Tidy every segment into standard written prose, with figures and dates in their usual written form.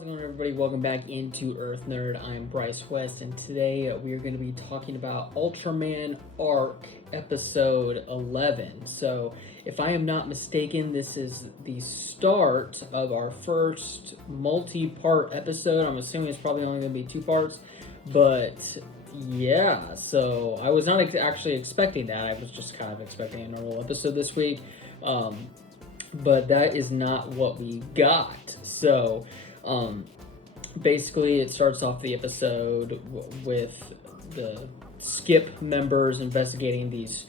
How's it going, everybody? Welcome back into Earth Nerd. I'm Bryce West, and today we are going to be talking about Ultraman Arc episode 11. So, if I am not mistaken, this is the start of our first multi-part episode. I'm assuming it's probably only going to be 2 parts, but yeah, so I was not actually expecting that. I was just kind of expecting a normal episode this week, but that is not what we got. So, basically, it starts off the episode with the Skip members investigating these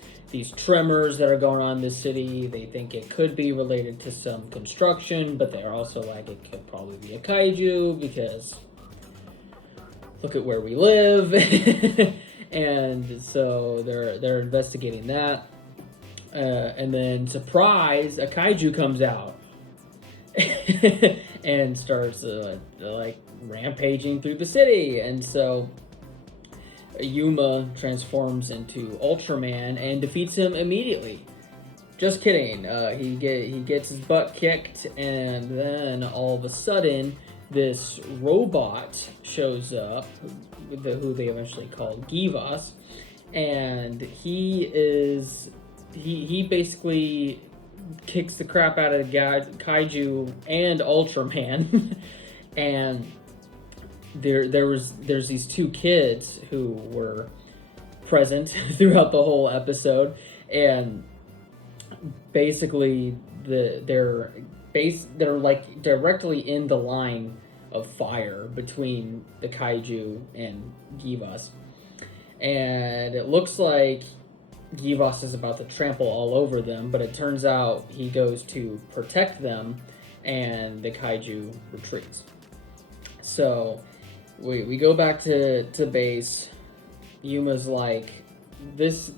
tremors that are going on in the city. They think it could be related to some construction, but they're also like, it could probably be a kaiju because look at where we live. And so they're investigating that, and then surprise, a kaiju comes out. And starts like rampaging through the city, and so Yuma transforms into Ultraman and defeats him immediately. Just kidding. He gets his butt kicked, and then all of a sudden, this robot shows up, who they eventually called Givas, and he basically kicks the crap out of the kaiju and Ultraman. And there's these 2 kids who were present throughout the whole episode, and basically they're like directly in the line of fire between the kaiju and Givas, and it looks like Givas is about to trample all over them, but it turns out he goes to protect them, and the kaiju retreats. So we go back to base. Yuma's like, this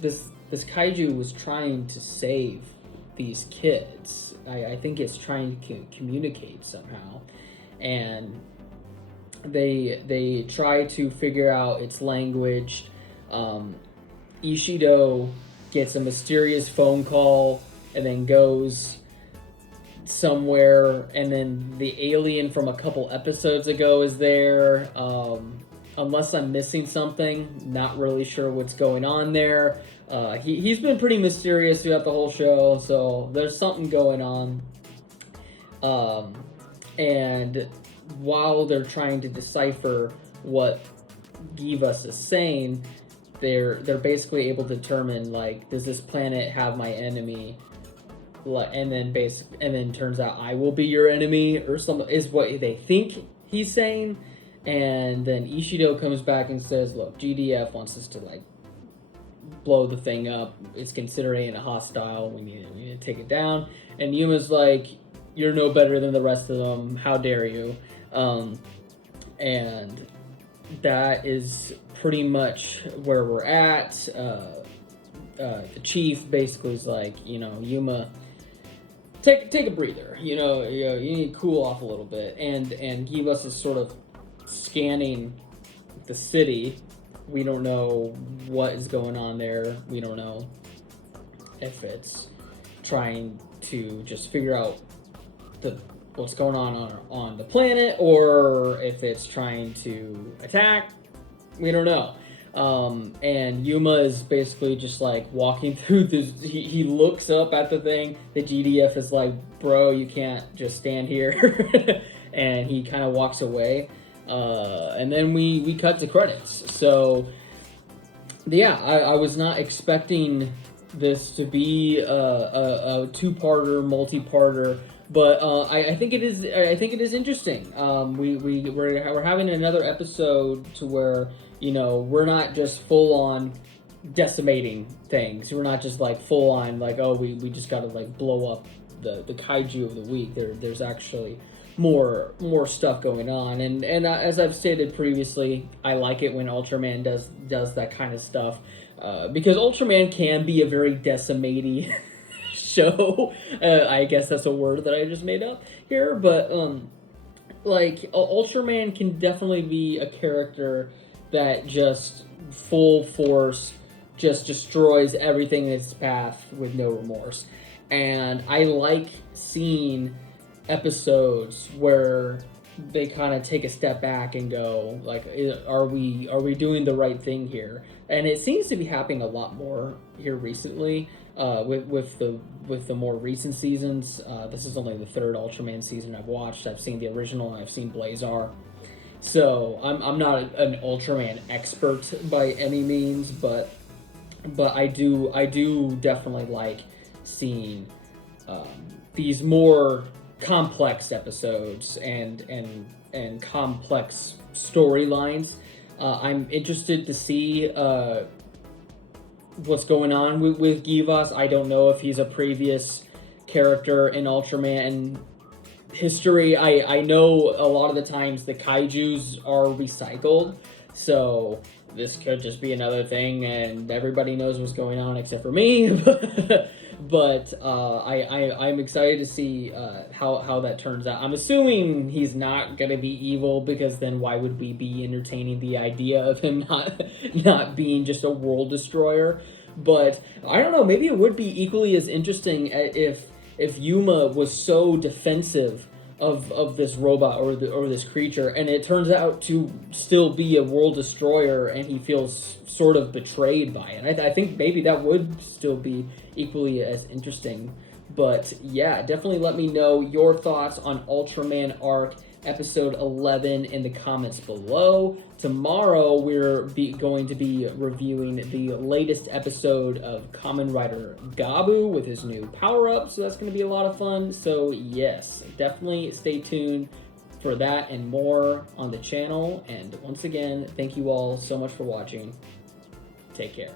kaiju was trying to save these kids. I think it's trying to communicate somehow, and they try to figure out its language. Ishido gets a mysterious phone call and then goes somewhere, and then the alien from a couple episodes ago is there. Unless I'm missing something, not really sure what's going on there. He's been pretty mysterious throughout the whole show, so there's something going on. And while they're trying to decipher what Givas is saying, they're basically able to determine, like, does this planet have my enemy? And then turns out I will be your enemy, or something is what they think he's saying. And then Ishido comes back and says, look, GDF wants us to like blow the thing up. It's considering it hostile. We need to take it down. And Yuma's like, you're no better than the rest of them. How dare you? And that is pretty much where we're at. The chief basically is like, Yuma, take a breather. You need to cool off a little bit. And Givas is sort of scanning the city. We don't know what is going on there. We don't know if it's trying to just figure out what's going on the planet, or if it's trying to attack. We don't know. And Yuma is basically just like walking through this. He looks up at the thing. The GDF is like, bro, you can't just stand here. And he kind of walks away. And then we cut to credits. So yeah, I was not expecting this to be a 2-parter, multi-parter. But I think it is. I think it is interesting. We're having another episode to where we're not just full on decimating things. We're not just like full on like, oh, we just got to like blow up the kaiju of the week. There's actually more stuff going on. And as I've stated previously, I like it when Ultraman does that kind of stuff, because Ultraman can be a very decimating show. I guess that's a word that I just made up here, but like Ultraman can definitely be a character that just full force just destroys everything in its path with no remorse. And I like seeing episodes where they kind of take a step back and go like, are we doing the right thing here? And it seems to be happening a lot more here recently, with the more recent seasons. This is only the third Ultraman season I've watched. I've seen the original and I've seen Blazar. So I'm not an Ultraman expert by any means, but I do definitely like seeing um, these more complex episodes and complex storylines. I'm interested to see what's going on with Givas. I don't know if he's a previous character in Ultraman history. I know a lot of the times the kaijus are recycled, so this could just be another thing and everybody knows what's going on except for me. But I'm excited to see how that turns out. I'm assuming he's not gonna be evil, because then why would we be entertaining the idea of him not being just a world destroyer? But I don't know. Maybe it would be equally as interesting if Yuma was so defensive of this robot or this creature, and it turns out to still be a world destroyer, and he feels sort of betrayed by it. I think maybe that would still be equally as interesting. But yeah, definitely let me know your thoughts on Ultraman Arc episode 11 in the comments below. Tomorrow we're going to be reviewing the latest episode of Kamen Rider Gabu with his new power-up, so that's going to be a lot of fun. So yes, definitely stay tuned for that and more on the channel. And once again, thank you all so much for watching. Take care.